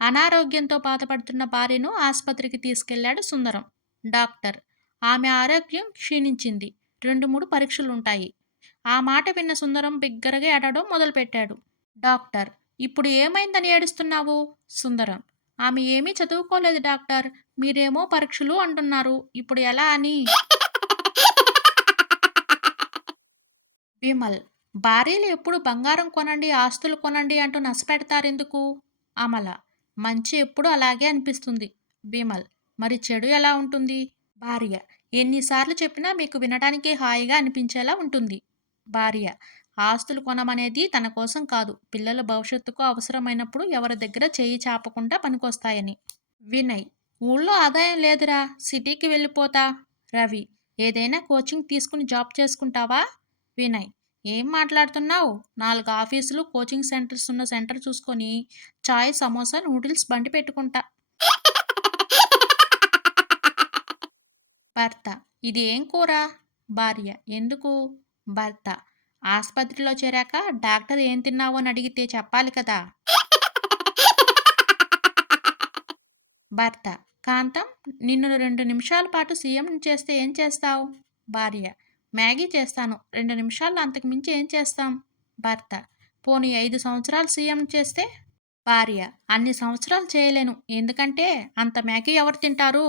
అనారోగ్యంతో బాధపడుతున్న భార్యను ఆస్పత్రికి తీసుకెళ్లాడు సుందరం. డాక్టర్. ఆమె ఆరోగ్యం క్షీణించింది. 2, 3 పరీక్షలుంటాయి. ఆ మాట విన్న సుందరం బిగ్గరగా ఏడవడం మొదలుపెట్టాడు. డాక్టర్. ఇప్పుడు ఏమైందని ఏడుస్తున్నావు? సుందరం. ఆమె ఏమీ చదువుకోలేదు డాక్టర్. మీరేమో పరీక్షలు అంటున్నారు. ఇప్పుడు ఎలా అని? విమల్. భార్యలు ఎప్పుడు బంగారం కొనండి, ఆస్తులు కొనండి అంటూ నసపెడతారెందుకు? అమల. మంచి ఎప్పుడు అలాగే అనిపిస్తుంది. విమల్. మరి చెడు ఎలా ఉంటుంది? భార్య. ఎన్నిసార్లు చెప్పినా మీకు వినడానికి హాయిగా అనిపించేలా ఉంటుంది. భార్య. ఆస్తులు కొనమనేది తన కోసం కాదు, పిల్లల భవిష్యత్తుకు అవసరమైనప్పుడు ఎవరి దగ్గర చేయి చాపకుండా పనికొస్తాయని. వినయ్. ఊళ్ళో ఆదాయం లేదురా, సిటీకి వెళ్ళిపోతా. రవి. ఏదైనా కోచింగ్ తీసుకుని జాబ్ చేసుకుంటావా? వినయ్. ఏం మాట్లాడుతున్నావు? 4 ఆఫీసులు, కోచింగ్ సెంటర్స్ ఉన్న సెంటర్ చూసుకొని చాయ్, సమోసా, నూడిల్స్ బండి పెట్టుకుంటా. భర్త. ఇది ఏం కూర? భార్య. ఎందుకు? భర్త. ఆస్పత్రిలో చేరాక డాక్టర్ ఏం తిన్నావు అని అడిగితే చెప్పాలి కదా. భర్త. కాంతం, నిన్ను 2 నిమిషాల పాటు సీఎం చేస్తే ఏం చేస్తావు? భార్య. మ్యాగీ చేస్తాను. 2 నిమిషాల్లో అంతకు మించి ఏం చేస్తాం? భర్త. పోనీ 5 సంవత్సరాలు సీఎం చేస్తే? భార్య. అన్ని సంవత్సరాలు చేయలేను. ఎందుకంటే అంత మ్యాగీ ఎవరు తింటారు?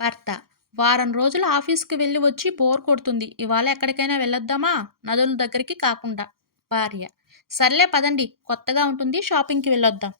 భర్త. వారం రోజులు ఆఫీస్కి వెళ్ళి వచ్చి బోర్ కొడుతుంది. ఇవాళ ఎక్కడికైనా వెళ్ళొద్దామా? నదుల దగ్గరికి కాకుండా. భార్య. సర్లే పదండి, కొత్తగా ఉంటుంది, షాపింగ్కి వెళ్ళొద్దాం.